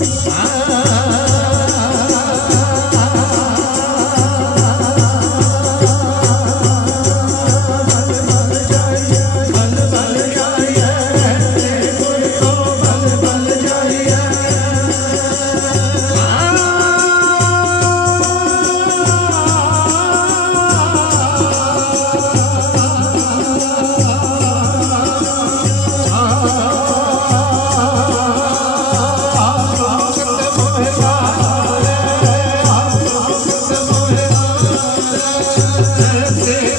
Ah. से